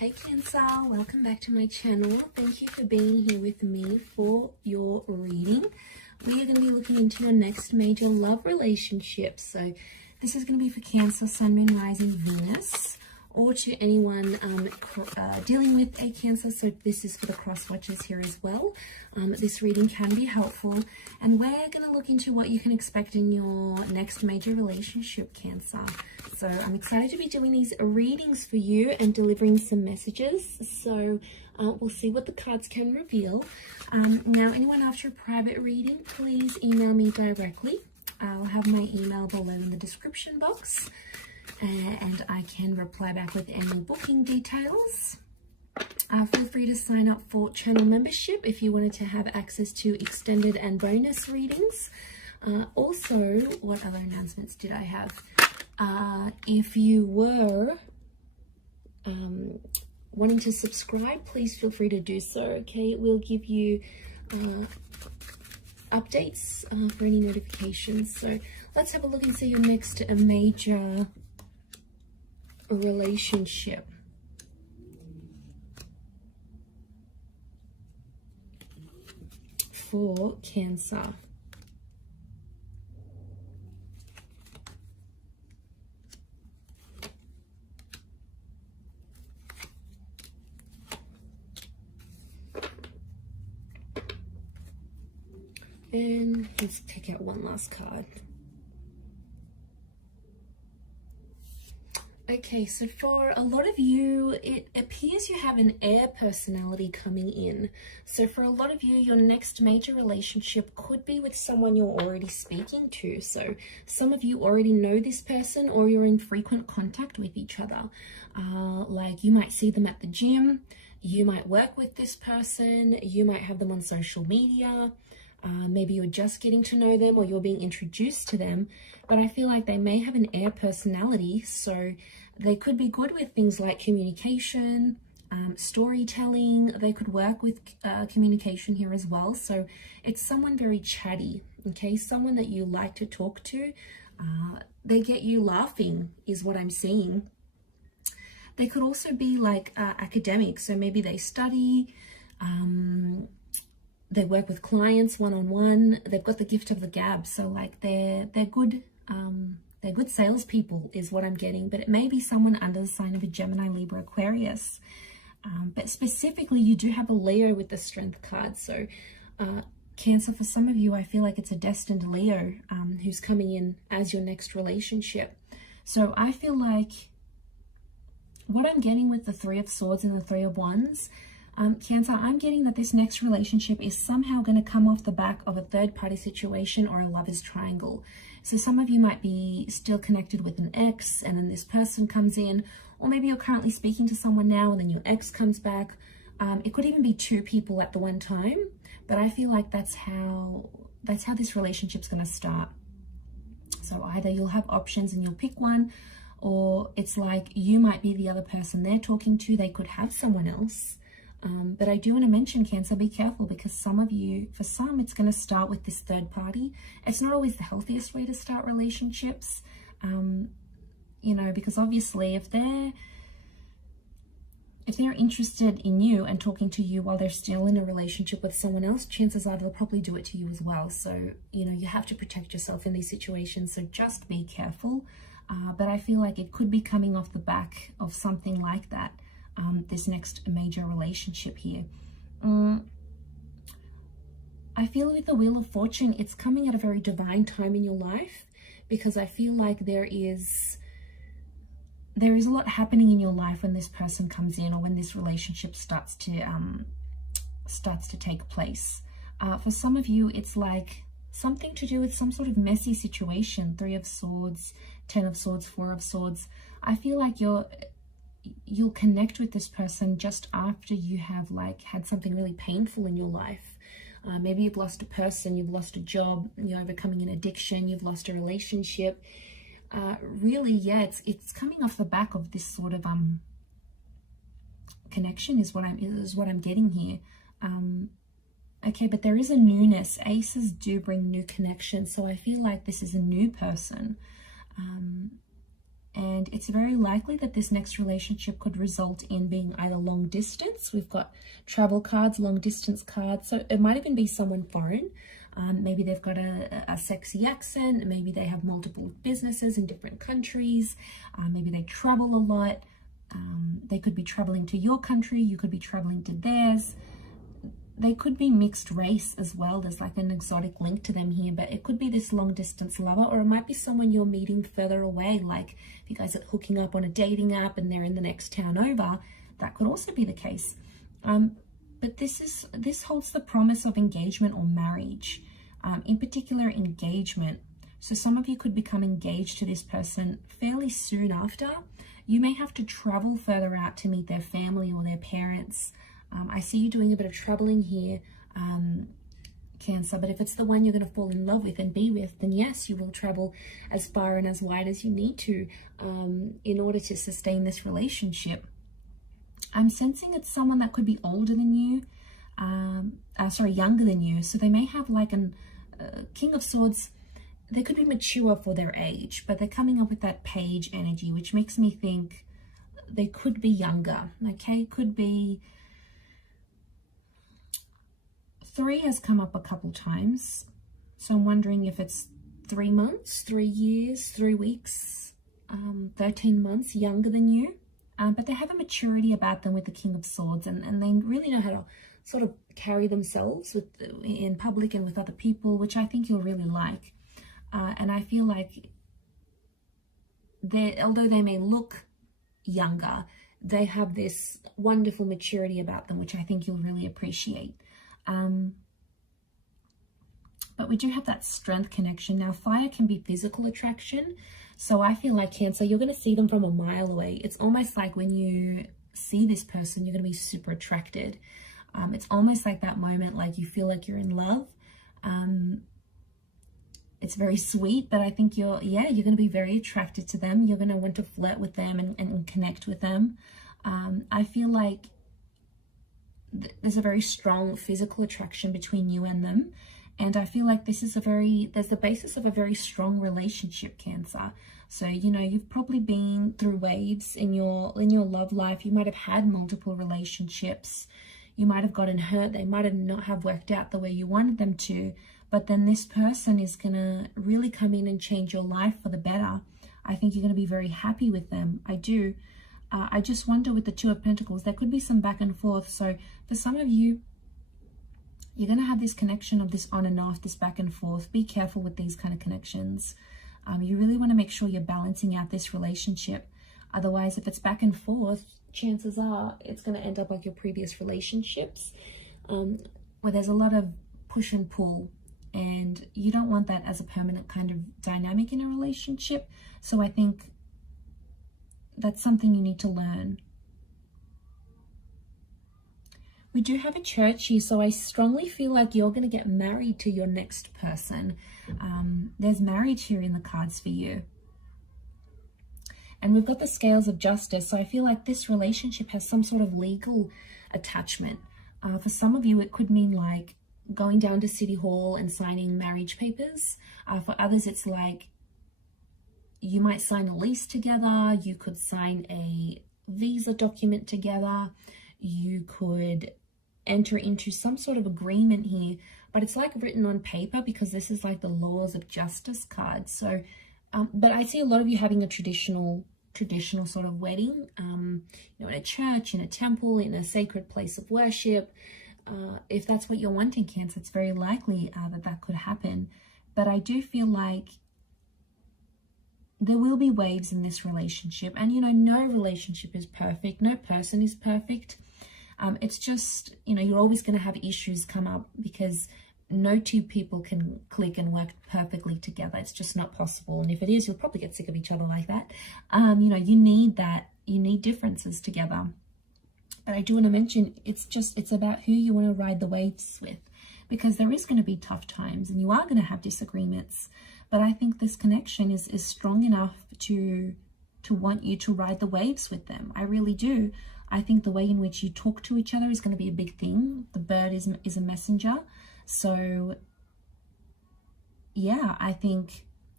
Hey Cancer, welcome back to my channel. Thank you for being here with me for your reading. We are going to be looking into your next major love relationship. So this is going to be for Cancer, Sun, Moon, Rising, Venus, or to anyone dealing with a Cancer. So this is for the cross watchers here as well. This reading can be helpful, and we're going to look into what you can expect in your next major relationship, Cancer. So I'm excited to be doing these readings for you and delivering some messages. So we'll see what the cards can reveal. Now, anyone after a private reading, please email me directly. I'll have my email below in the description box, and I can reply back with any booking details. Feel free to sign up for channel membership if you wanted to have access to extended and bonus readings. Also, what other announcements did I have? If you were wanting to subscribe, please feel free to do so. Okay, it will give you updates for any notifications. So let's have a look and see your next major relationship. For Cancer. And let's take out one last card. Okay, so for a lot of you, it appears you have an air personality coming in. So for a lot of you, your next major relationship could be with someone you're already speaking to. So some of you already know this person, or you're in frequent contact with each other. Like you might see them at the gym, you might work with this person, you might have them on social media. Maybe you're just getting to know them, or you're being introduced to them, but I feel like they may have an air personality, so they could be good with things like communication, storytelling. They could work with communication here as well. So it's someone very chatty, okay? Someone that you like to talk to. They get you laughing is what I'm seeing. They could also be like academics, so maybe they study, they work with clients one-on-one. They've got the gift of the gab, so like they're good salespeople is what I'm getting. But it may be someone under the sign of a Gemini, Libra, Aquarius. But specifically, you do have a Leo with the Strength card. So Cancer, for some of you, I feel like it's a destined Leo who's coming in as your next relationship. So I feel like what I'm getting with the Three of Swords and the Three of Wands, Cancer, I'm getting that this next relationship is somehow going to come off the back of a third-party situation or a lover's triangle. So some of you might be still connected with an ex, and then this person comes in, or maybe you're currently speaking to someone now and then your ex comes back. It could even be two people at the one time, but I feel like that's how this relationship's going to start. So either you'll have options and you'll pick one, or it's like you might be the other person they're talking to. They could have someone else. But I do want to mention, Cancer, be careful, because some of you, for some, it's going to start with this third party. It's not always the healthiest way to start relationships, you know, because obviously if they're interested in you and talking to you while they're still in a relationship with someone else, chances are they'll probably do it to you as well. So, you know, you have to protect yourself in these situations. So just be careful. But I feel like it could be coming off the back of something like that. This next major relationship here. I feel with the Wheel of Fortune, it's coming at a very divine time in your life, because I feel like there is a lot happening in your life when this person comes in, or when this relationship starts to take place. For some of you, it's like something to do with some sort of messy situation. Three of Swords, Ten of Swords, Four of Swords. I feel like you'll connect with this person just after you have like had something really painful in your life. Maybe you've lost a person, you've lost a job, you're overcoming an addiction, you've lost a relationship. Really, yeah, it's coming off the back of this sort of connection is what I'm getting here. Okay, but there is a newness. Aces do bring new connection, so I feel like this is a new person. And it's very likely that this next relationship could result in being either long distance. We've got travel cards, long distance cards. So it might even be someone foreign. Maybe they've got a sexy accent. Maybe they have multiple businesses in different countries. Maybe they travel a lot. They could be traveling to your country. You could be traveling to theirs. They could be mixed race as well. There's like an exotic link to them here, but it could be this long distance lover, or it might be someone you're meeting further away. Like if you guys are hooking up on a dating app and they're in the next town over, that could also be the case. But this holds the promise of engagement or marriage, in particular engagement. So some of you could become engaged to this person fairly soon after. You may have to travel further out to meet their family or their parents. I see you doing a bit of traveling here, Cancer, but if it's the one you're going to fall in love with and be with, then yes, you will travel as far and as wide as you need to in order to sustain this relationship. I'm sensing it's someone that could be older than you, younger than you. So they may have like an King of Swords. They could be mature for their age, but they're coming up with that page energy, which makes me think they could be younger, okay? Could be... 3 has come up a couple times, so I'm wondering if it's 3 months, 3 years, 3 weeks, 13 months younger than you. But they have a maturity about them with the King of Swords, and they really know how to sort of carry themselves in public and with other people, which I think you'll really like. And I feel like although they may look younger, they have this wonderful maturity about them, which I think you'll really appreciate. But we do have that strength connection. Now, fire can be physical attraction. So I feel like Cancer, you're going to see them from a mile away. It's almost like when you see this person, you're going to be super attracted. It's almost like that moment, like you feel like you're in love. It's very sweet, but I think you're going to be very attracted to them. You're going to want to flirt with them and connect with them. I feel like there's a very strong physical attraction between you and them. And I feel like there's the basis of a very strong relationship, Cancer. So, you know, you've probably been through waves in your love life. You might have had multiple relationships. You might have gotten hurt. They might have not have worked out the way you wanted them to. But then this person is going to really come in and change your life for the better. I think you're going to be very happy with them. I do. I just wonder with the Two of Pentacles, there could be some back and forth. So for some of you, you're going to have this connection of this on and off, this back and forth. Be careful with these kind of connections. You really want to make sure you're balancing out this relationship. Otherwise, if it's back and forth, chances are it's going to end up like your previous relationships, where there's a lot of push and pull. And you don't want that as a permanent kind of dynamic in a relationship. So I think that's something you need to learn. We do have a church here, so I strongly feel like you're going to get married to your next person. There's marriage here in the cards for you. And we've got the scales of justice, so I feel like this relationship has some sort of legal attachment. For some of you, it could mean like going down to City Hall and signing marriage papers. For others, it's like you might sign a lease together. You could sign a visa document together. You could enter into some sort of agreement here, but it's like written on paper because this is like the laws of justice card. So, but I see a lot of you having a traditional sort of wedding, you know, in a church, in a temple, in a sacred place of worship. If that's what you're wanting, Cancer, it's very likely that could happen. But I do feel like there will be waves in this relationship. And, you know, no relationship is perfect. No person is perfect. It's just, you know, you're always going to have issues come up because no two people can click and work perfectly together. It's just not possible. And if it is, you'll probably get sick of each other like that. You know, you need that. You need differences together. But I do want to mention, it's about who you want to ride the waves with, because there is going to be tough times and you are going to have disagreements. But I think this connection is strong enough to want you to ride the waves with them. I really do. I think the way in which you talk to each other is going to be a big thing. The bird is a messenger. So yeah, I think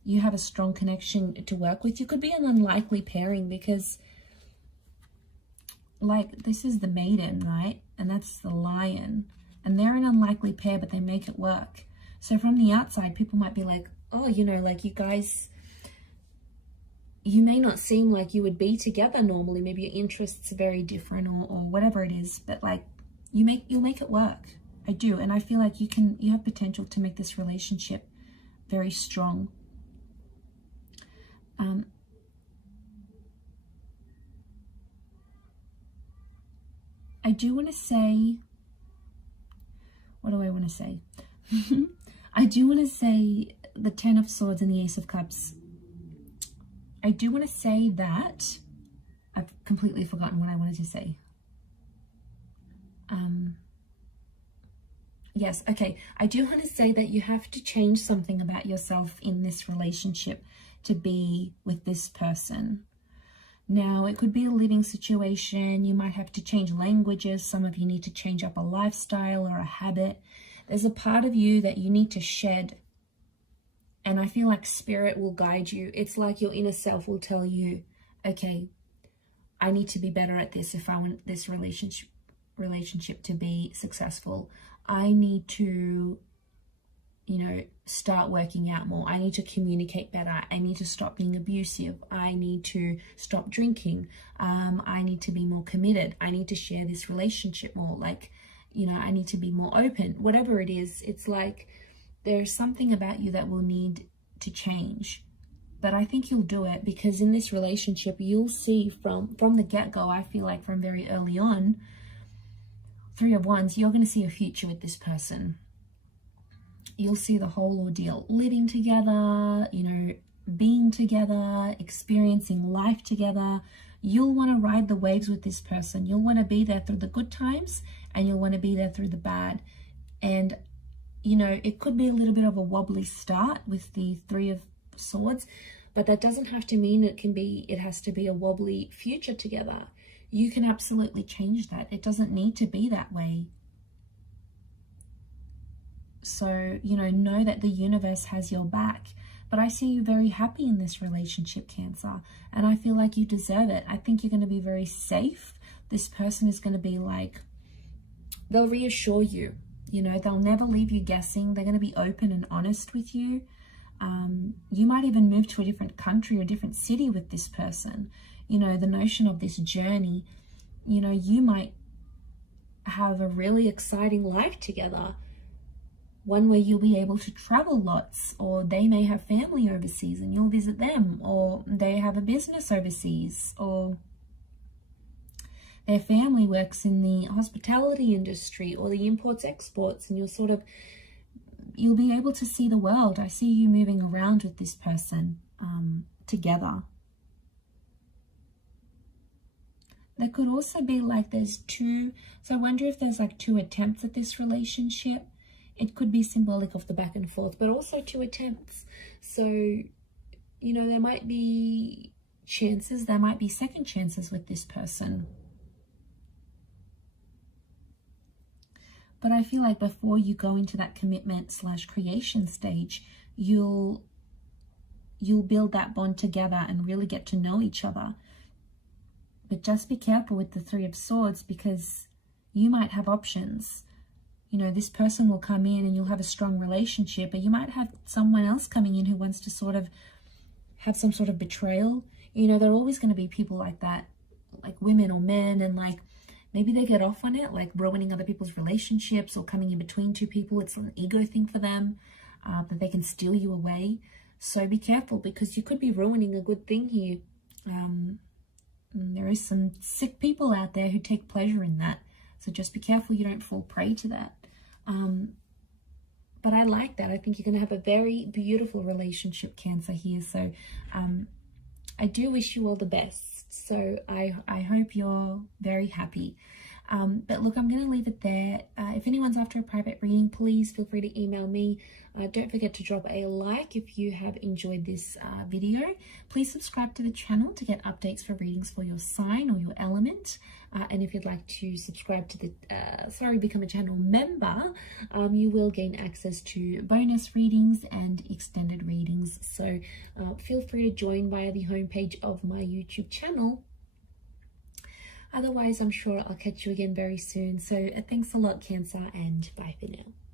you have a strong connection to work with. You could be an unlikely pairing because, like, this is the maiden, right? And that's the lion. And they're an unlikely pair, but they make it work. So from the outside, people might be like, oh, you know, like, you guys, you may not seem like you would be together normally. Maybe your interests are very different or whatever it is. But, like, you'll make it work. I do. And I feel like you have potential to make this relationship very strong. I do want to say, what do I want to say? I do want to say the Ten of Swords and the Ace of Cups. I do want to say that I've completely forgotten what I wanted to say. Yes, okay. I do want to say that you have to change something about yourself in this relationship to be with this person. Now, it could be a living situation. You might have to change languages. Some of you need to change up a lifestyle or a habit. There's a part of you that you need to shed. And I feel like spirit will guide you. It's like your inner self will tell you, okay, I need to be better at this if I want this relationship to be successful. I need to, you know, start working out more. I need to communicate better. I need to stop being abusive. I need to stop drinking. I need to be more committed. I need to share this relationship more. Like, you know, I need to be more open. Whatever it is, it's like there's something about you that will need to change. But I think you'll do it, because in this relationship, you'll see from the get-go, I feel like from very early on, Three of Wands, you're going to see a future with this person. You'll see the whole ordeal, living together, you know, being together, experiencing life together. You'll want to ride the waves with this person. You'll want to be there through the good times, and you'll want to be there through the bad. And, you know, it could be a little bit of a wobbly start with the Three of Swords, but that doesn't have to mean it has to be a wobbly future together. You can absolutely change that. It doesn't need to be that way. So, you know that the universe has your back. But I see you very happy in this relationship, Cancer. And I feel like you deserve it. I think you're going to be very safe. This person is going to be like, they'll reassure you. You know, they'll never leave you guessing. They're going to be open and honest with you. You might even move to a different country or a different city with this person. You know, the notion of this journey, you know, you might have a really exciting life together. One where you'll be able to travel lots, or they may have family overseas and you'll visit them, or they have a business overseas, or their family works in the hospitality industry or the imports exports, and you'll be able to see the world. I see you moving around with this person together. There could also be like there's two, so I wonder if there's like two attempts at this relationship. It could be symbolic of the back and forth, but also two attempts. So, you know, there might be chances, there might be second chances with this person. But I feel like before you go into that commitment / creation stage, you'll build that bond together and really get to know each other. But just be careful with the Three of Swords, because you might have options. You know, this person will come in and you'll have a strong relationship, but you might have someone else coming in who wants to sort of have some sort of betrayal. You know, there are always going to be people like that, like women or men, and like maybe they get off on it, like ruining other people's relationships or coming in between two people. It's an ego thing for them, that they can steal you away. So be careful, because you could be ruining a good thing here. There is some sick people out there who take pleasure in that. So just be careful you don't fall prey to that. But I like that. I think you're going to have a very beautiful relationship, Cancer, here. So I do wish you all the best. So I hope you're very happy. But look, I'm going to leave it there. If anyone's after a private reading, please feel free to email me. Don't forget to drop a like if you have enjoyed this video. Please subscribe to the channel to get updates for readings for your sign or your element. And if you'd like to subscribe to the, become a channel member, you will gain access to bonus readings and extended readings. So feel free to join via the homepage of my YouTube channel. Otherwise, I'm sure I'll catch you again very soon. So thanks a lot, Cancer, and bye for now.